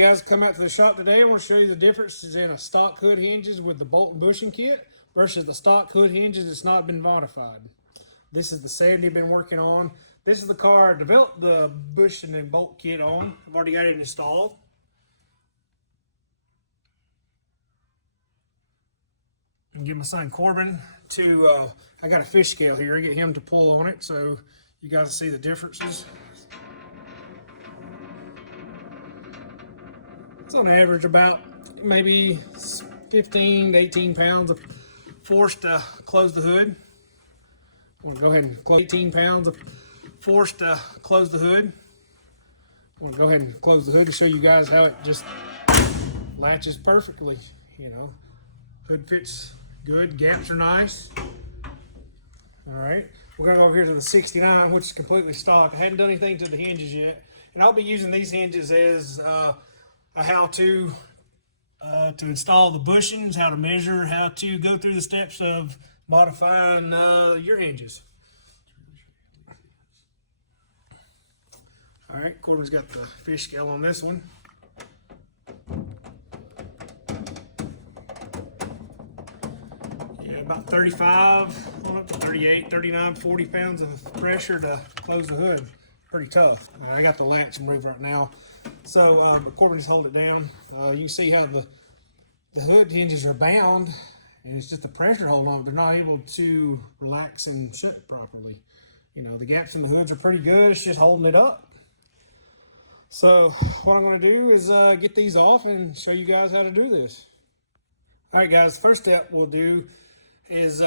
Hey guys, come out to the shop today. I want to show you the differences in a stock hood hinges with the bolt and bushing kit versus the stock hood hinges that's not been modified. This is the 70 I've been working on. This is the car I developed the bushing and bolt kit on. I've already got it installed. And get my son Corbin to, I got a fish scale here, get him to pull on it so you guys see the differences. It's on average about maybe 15 to 18 pounds of force to close the hood. I'm gonna go ahead and close 18 pounds of force to close the hood. I'm gonna go ahead and close the hood to show you guys how it just latches perfectly. You know, hood fits good, gaps are nice. All right, we're gonna go over here to the 69, which is completely stock. I hadn't done anything to the hinges yet, and I'll be using these hinges as a how-to to install the bushings, how to measure, how to go through the steps of modifying your hinges. All right, Corbin's got the fish scale on this one. Yeah, about 35, on up to 38, 39, 40 pounds of pressure to close the hood. Pretty tough. I got the latch removed right now. So, but Corbin just hold it down. You can see how the hood hinges are bound, and it's just the pressure holding on. They're not able to relax and shut properly. You know, the gaps in the hoods are pretty good. It's just holding it up. So what I'm going to do is get these off and show you guys how to do this. All right, guys. First step we'll do is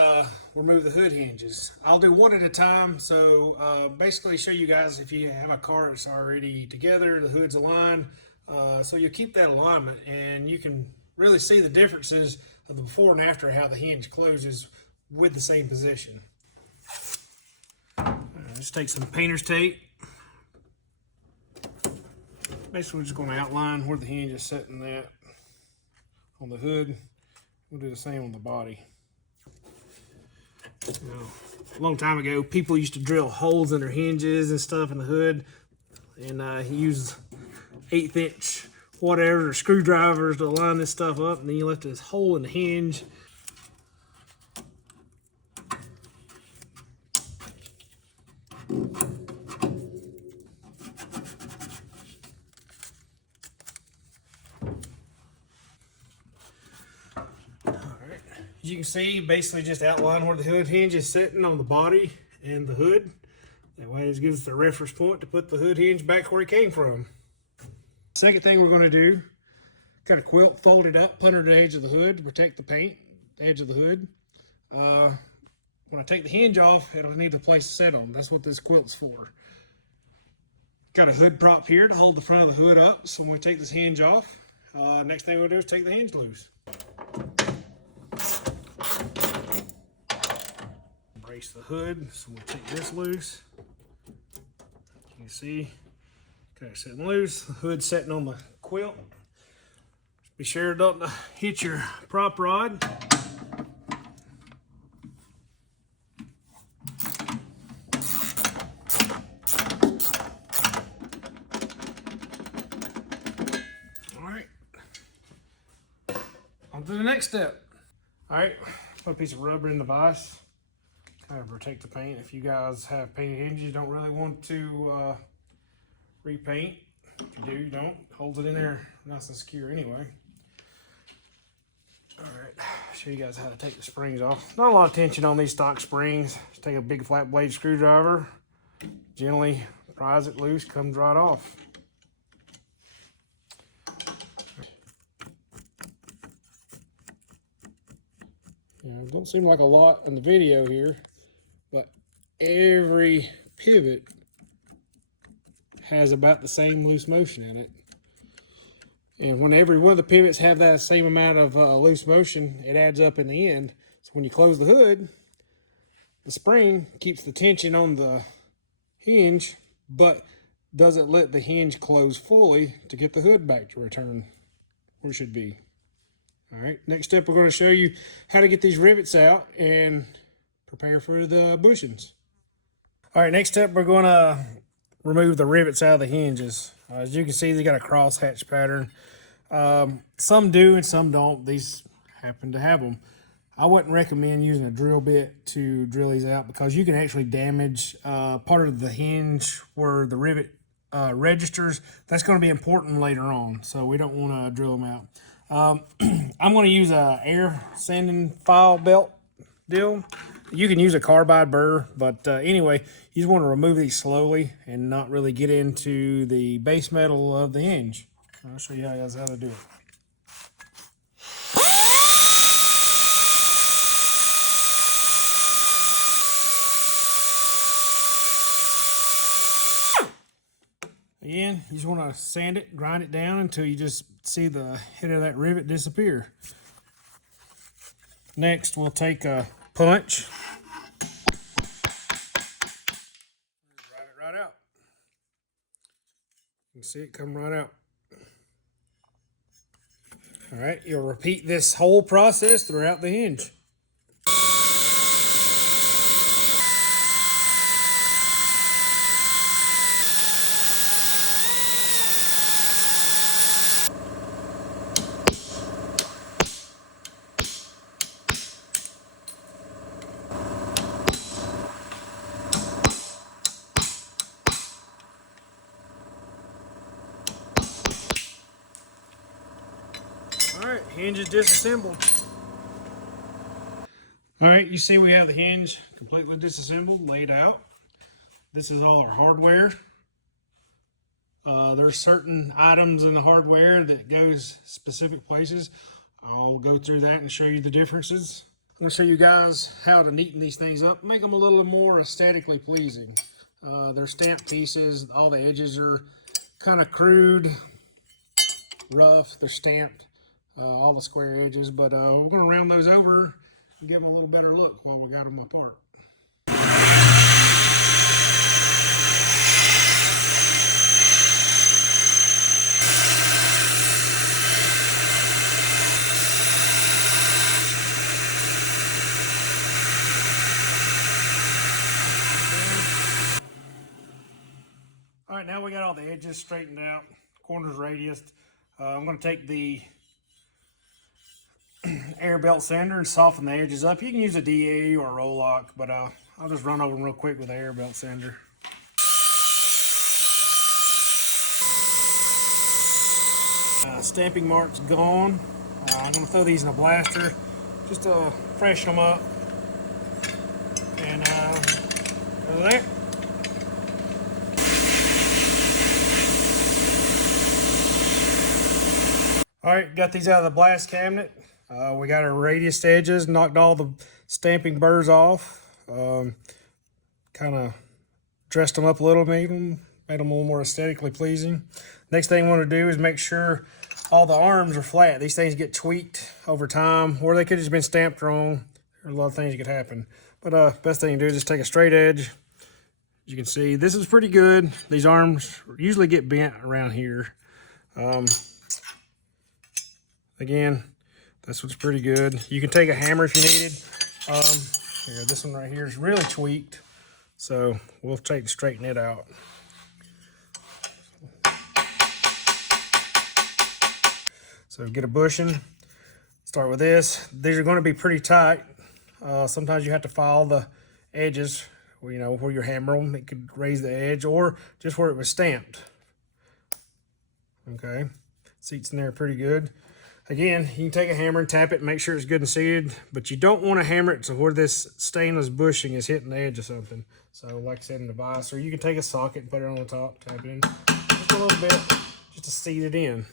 remove the hood hinges. I'll do one at a time. So basically show you guys if you have a car that's already together, the hood's aligned. So you keep that alignment and you can really see the differences of the before and after how the hinge closes with the same position. Let's take some painter's tape. Basically we're just going to outline where the hinge is setting that on the hood. We'll do the same on the body. You know, a long time ago, people used to drill holes in their hinges and stuff in the hood, and use 1/8 inch whatever or screwdrivers to line this stuff up, and then you left this hole in the hinge. As you can see, basically just outline where the hood hinge is sitting on the body and the hood. That way it gives us a reference point to put the hood hinge back where it came from. Second thing we're going to do, cut a quilt folded up under the edge of the hood to protect the paint, the edge of the hood. When I take the hinge off, it'll need a place to sit on. That's what this quilt's for. Got a hood prop here to hold the front of the hood up. So when we take this hinge off, next thing we'll do is take the hinge loose. Brace the hood, so we'll take this loose. You can see, okay, sitting loose, the hood setting on the quilt. Be sure not to hit your prop rod. All right, on to the next step. All right, put a piece of rubber in the vise. Kind of protect the paint. If you guys have painted hinges you don't really want to repaint, if you do, don't. Holds it in there nice and secure anyway. All right, show you guys how to take the springs off. Not a lot of tension on these stock springs. Just take a big flat blade screwdriver, gently prise it loose, comes right off. You know, don't seem like a lot in the video here, but every pivot has about the same loose motion in it. And when every one of the pivots have that same amount of loose motion, it adds up in the end. So when you close the hood, the spring keeps the tension on the hinge, but doesn't let the hinge close fully to get the hood back to return where it should be. All right, next step, we're going to show you how to get these rivets out and prepare for the bushings. All right, next step, we're going to remove the rivets out of the hinges. As you can see, they got a crosshatch pattern. Some do and some don't. These happen to have them. I wouldn't recommend using a drill bit to drill these out because you can actually damage part of the hinge where the rivet registers. That's going to be important later on, so we don't want to drill them out. I'm going to use a air sanding file belt deal. You can use a carbide burr, but anyway, you just want to remove these slowly and not really get into the base metal of the hinge. I'll show you guys how to do it. Again, you just want to sand it, grind it down until you just see the head of that rivet disappear. Next, we'll take a punch. Grind it right out. You can see it come right out. All right, you'll repeat this whole process throughout the hinge. All right, hinge is disassembled. All right, you see we have the hinge completely disassembled, laid out. This is all our hardware. There's certain items in the hardware that goes specific places. I'll go through that and show you the differences. I'm gonna show you guys how to neaten these things up, make them a little more aesthetically pleasing. They're stamped pieces. All the edges are kind of crude, rough. They're stamped. All the square edges, but we're going to round those over and give them a little better look while we got them apart. All right, now we got all the edges straightened out, corners radiused. I'm going to take the air belt sander and soften the edges up. You can use a DA or a roll lock, but I'll just run over them real quick with the air belt sander. Stamping mark's gone. I'm going to throw these in a blaster just to freshen them up. And go there. All right, got these out of the blast cabinet. We got our radius edges, knocked all the stamping burrs off, kind of dressed them up a little, made them a little more aesthetically pleasing. Next thing I want to do is make sure all the arms are flat. These things get tweaked over time, or they could have just been stamped wrong. There's a lot of things that could happen. But best thing to do is just take a straight edge. As you can see, this is pretty good. These arms usually get bent around here. Again, this one's pretty good. You can take a hammer if you needed. Here, this one right here is really tweaked, so we'll take and straighten it out. So get a bushing. Start with this. These are going to be pretty tight. Sometimes you have to file the edges, you know, where you hammer them. It could raise the edge, or just where it was stamped. Okay, seats in there pretty good. Again, you can take a hammer and tap it and make sure it's good and seated, but you don't want to hammer it to where this stainless bushing is hitting the edge of something. So like I said, in the vise, or you can take a socket and put it on the top, tap it in just a little bit, just to seat it in.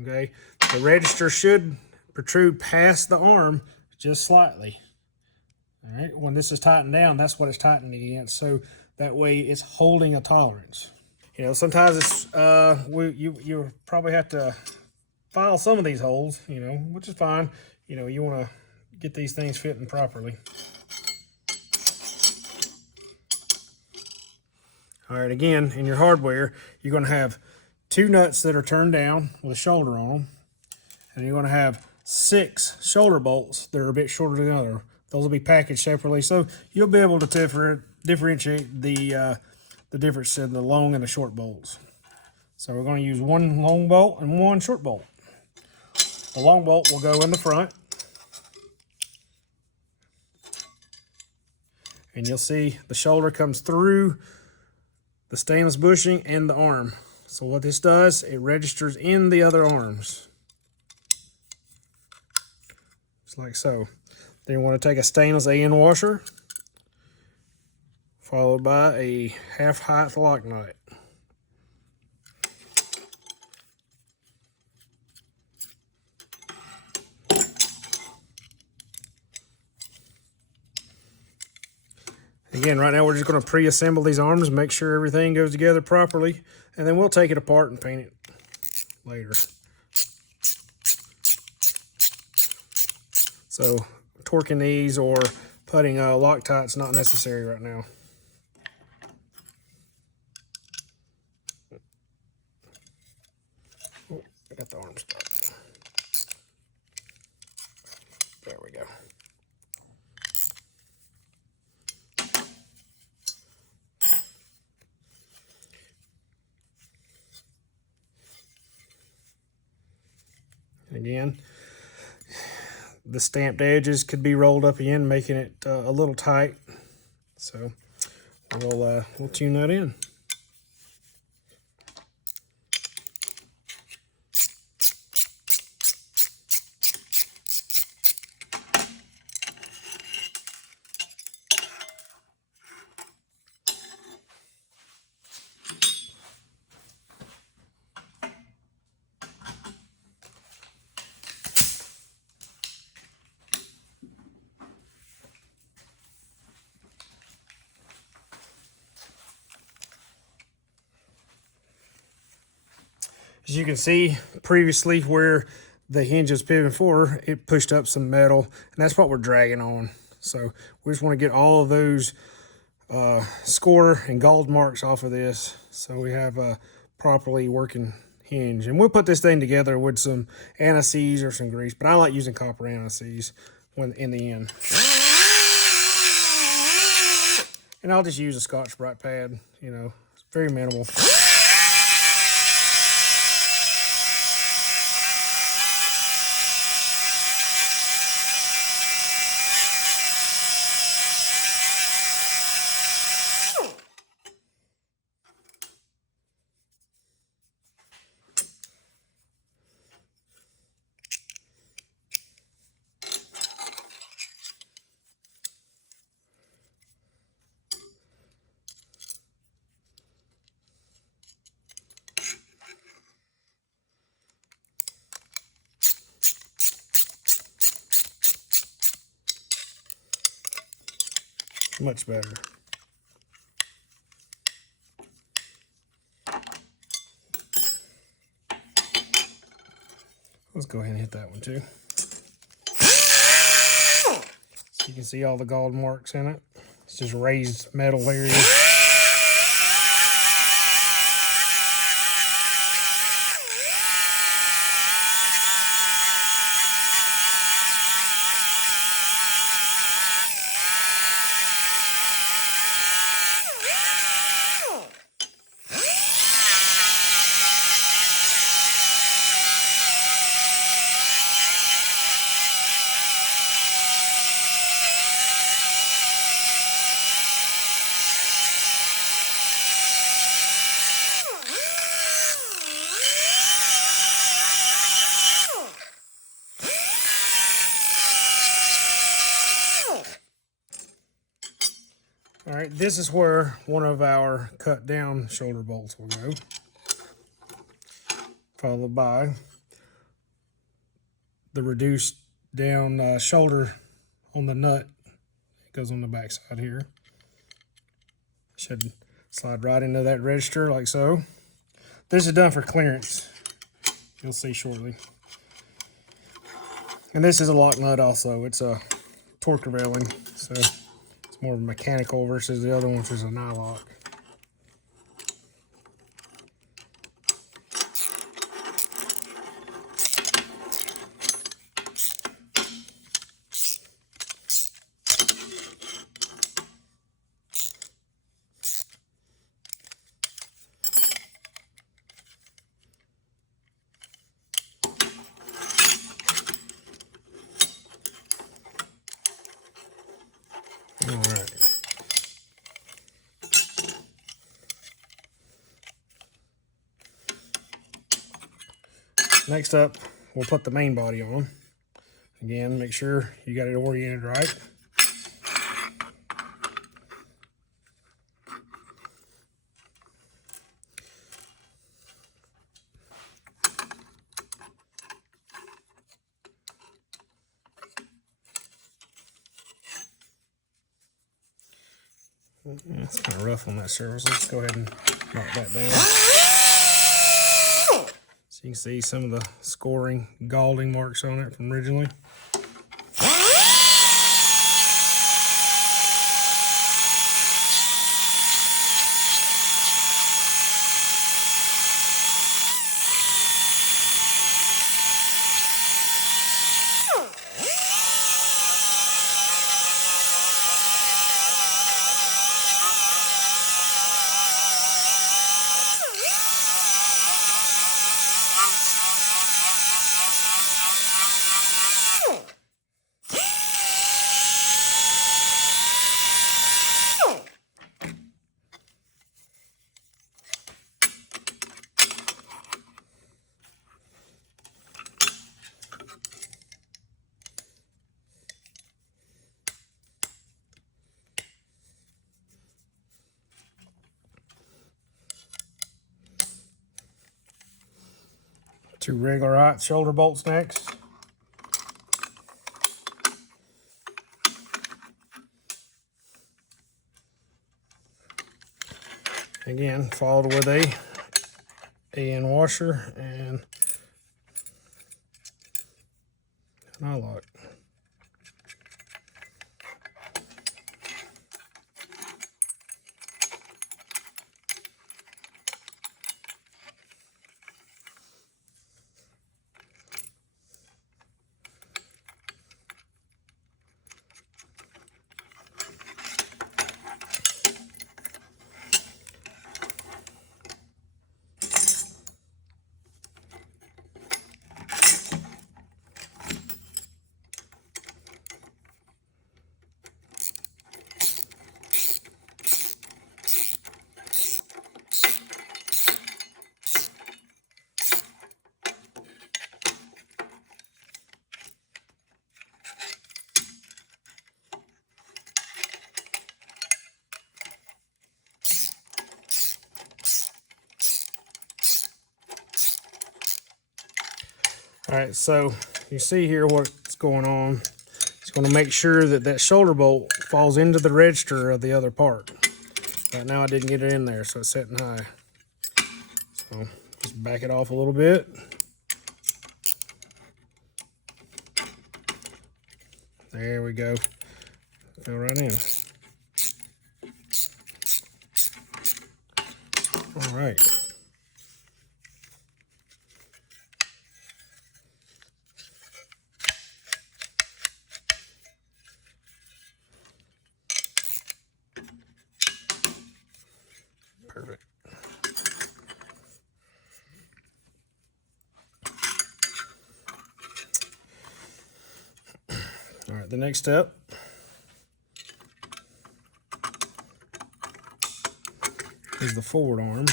Okay, the register should protrude past the arm just slightly. All right, when this is tightened down, that's what it's tightening against. So that way it's holding a tolerance. You know, sometimes it's, you probably have to file some of these holes, you know, which is fine. You know, you want to get these things fitting properly. All right, again, in your hardware, you're going to have 2 nuts that are turned down with a shoulder on them, and you're going to have 6 shoulder bolts that are a bit shorter than the other. Those will be packaged separately, so you'll be able to differentiate the the difference in the long and the short bolts. So we're going to use one long bolt and one short bolt. The long bolt will go in the front. And you'll see the shoulder comes through the stainless bushing and the arm. So what this does, it registers in the other arms. Just like so. Then you want to take a stainless AN washer, followed by a half-height lock nut. Again, right now we're just going to pre-assemble these arms, make sure everything goes together properly, and then we'll take it apart and paint it later. So torquing these or putting Loctite's not necessary right now. Oh, I got the arm stuck. There we go. Again, the stamped edges could be rolled up again, making it a little tight. So we'll tune that in. As you can see previously where the hinge was pivoting forward, it pushed up some metal, and that's what we're dragging on. So we just want to get all of those score and gold marks off of this so we have a properly working hinge. And we'll put this thing together with some anti-seize or some grease, but I like using copper anti-seize when in the end. And I'll just use a Scotch-Brite pad, you know, it's very minimal. Much better. Let's go ahead and hit that one too. So you can see all the gold marks in it. It's just raised metal areas. All right, this is where one of our cut down shoulder bolts will go, followed by the reduced down shoulder on the nut. It goes on the back side here. Should slide right into that register like so. This is done for clearance. You'll see shortly. And this is a lock nut also. It's a torque revealing, so more mechanical versus the other one, which is a nylock. All right. Next up, we'll put the main body on. Again, make sure you got it oriented right. It's kind of rough on that surface. Let's go ahead and knock that down. So you can see some of the scoring, galding marks on it from originally. Two regular height shoulder bolts next. Again, followed with a AN washer and an eye lock. All right, so you see here what's going on. It's going to make sure that that shoulder bolt falls into the register of the other part. Right now I didn't get it in there, so it's sitting high. So just back it off a little bit. There we go. Go right in. All right. Perfect. All right, the next step is the forward arm.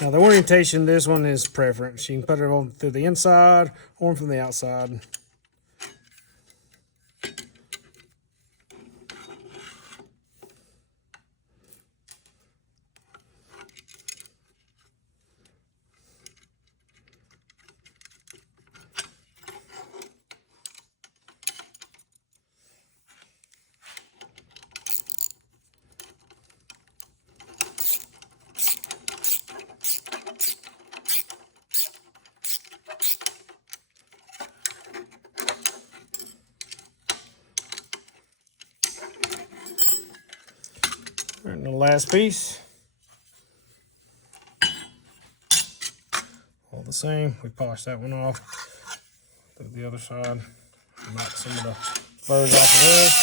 Now the orientation, this one is preference. You can put it on through the inside or from the outside. All right, and the last piece, all the same. We polished that one off. Do the other side. Knock some of the burrs off of this.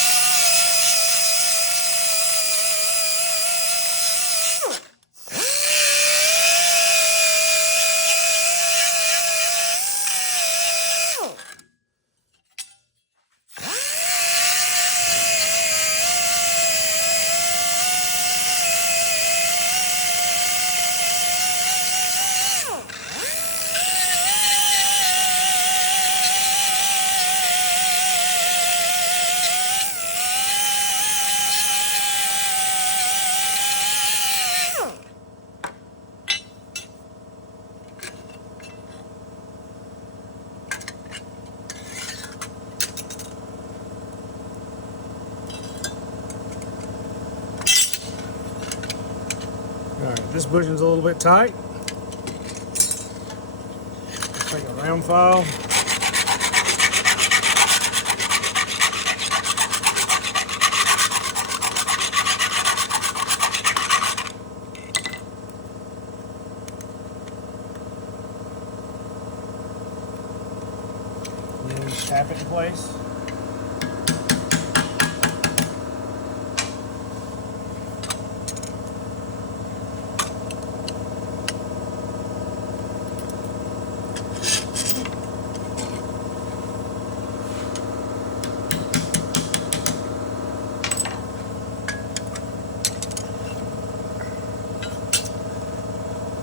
this bushing's a little bit tight. Take a round file. And then just tap it in place.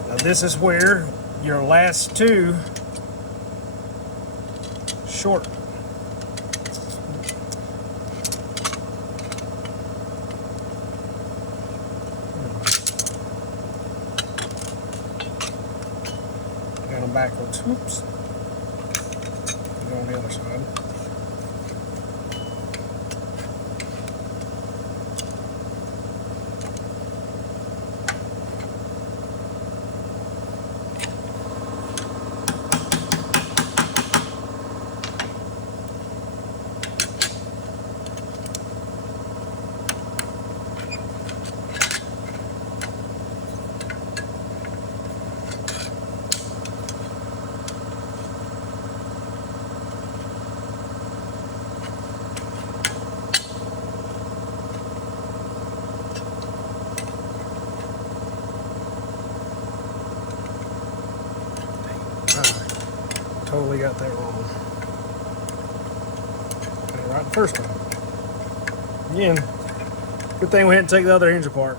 Now this is where your last two short. Got them backwards. Oops. Go on the other side. Totally got that wrong. Got it right the first time. Again, good thing we had to take the other hinge apart.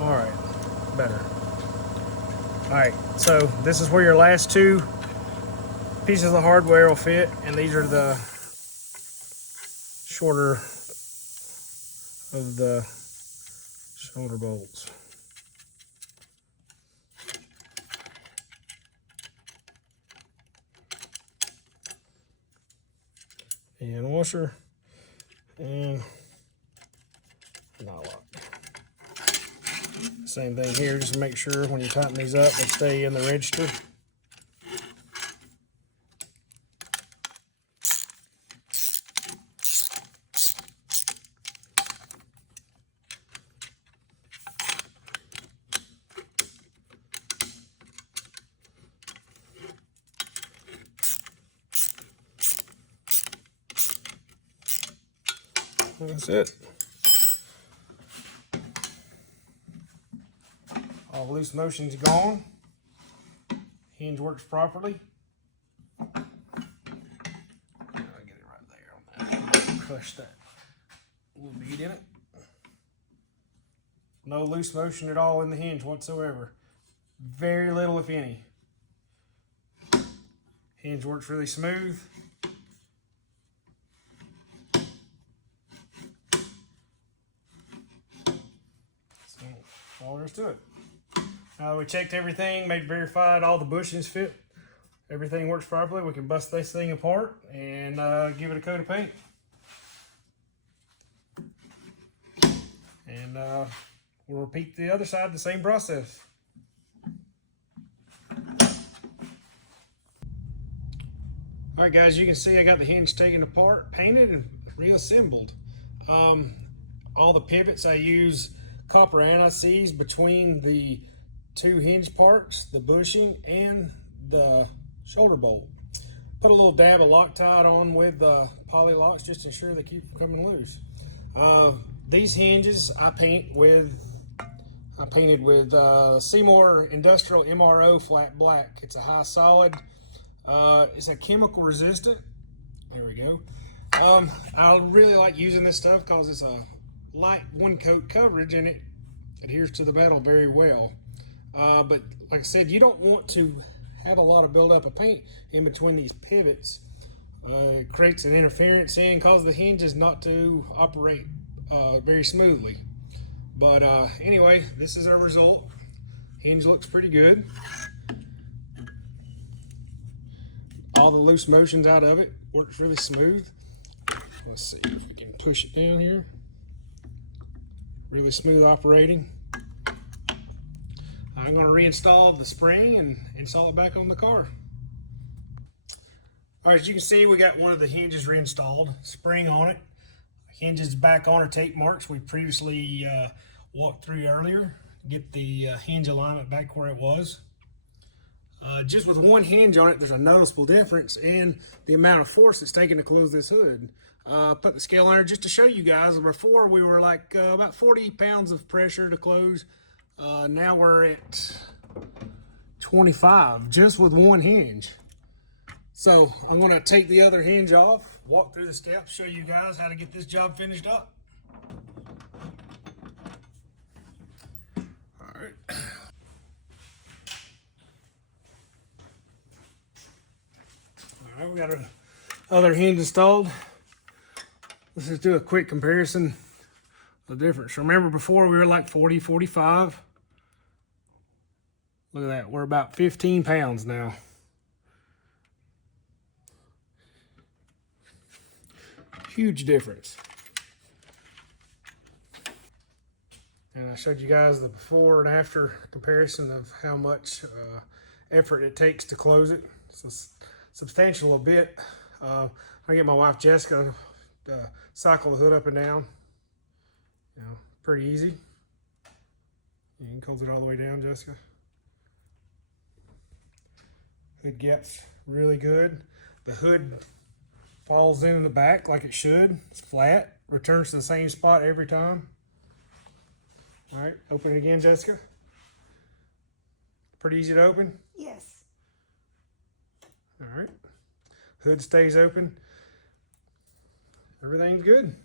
Alright, better. Alright, so this is where your last two pieces of the hardware will fit, and these are the shorter of the shoulder bolts. And washer, and not a lot. Same thing here, just make sure when you tighten these up, they stay in the register. That's it. All loose motion's gone. Hinge works properly. I'll get it right there on that. Crush that little bead in it. No loose motion at all in the hinge whatsoever. Very little, if any. Hinge works really smooth. All there is to it. Now we checked everything, verified all the bushings fit, everything works properly. We can bust this thing apart and give it a coat of paint. And we'll repeat the other side, the same process. All right, guys, you can see I got the hinge taken apart, painted, and reassembled. All the pivots I use copper anti-seize between the two hinge parts, the bushing and the shoulder bolt. Put a little dab of Loctite on with poly locks just to ensure they keep from coming loose. These hinges I painted with Seymour Industrial MRO flat black. It's a high solid. It's a chemical resistant. There we go. I really like using this stuff because it's a light one coat coverage and it adheres to the metal very well. But like I said, you don't want to have a lot of buildup of paint in between these pivots. It creates an interference and causes the hinges not to operate very smoothly. But anyway, this is our result. Hinge looks pretty good. All the loose motions out of it, works really smooth. Let's see if we can push it down here. really smooth operating. I'm going to reinstall the spring and install it back on the car. All right, as you can see, we got one of the hinges reinstalled, spring on it. Hinges back on our tape marks we previously walked through earlier. Get the hinge alignment back where it was. Just with one hinge on it, there's a noticeable difference in the amount of force it's taking to close this hood. Put the scale on there just to show you guys. Before we were like about 40 pounds of pressure to close. Now we're at 25 just with one hinge. So I'm going to take the other hinge off, walk through the steps, show you guys how to get this job finished up. All right. All right, we got our other hinge installed. Let's just do a quick comparison of the difference. Remember before we were like 40, 45. Look at that, we're about 15 pounds now. Huge difference. And I showed you guys the before and after comparison of how much effort it takes to close it. It's substantial a bit. I get my wife Jessica to cycle the hood up and down. You know, pretty easy. You can close it all the way down, Jessica. Hood gap's really good. The hood falls in the back like it should. It's flat, returns to the same spot every time. All right, open it again, Jessica. Pretty easy to open? Yes. All right, hood stays open. Everything's good.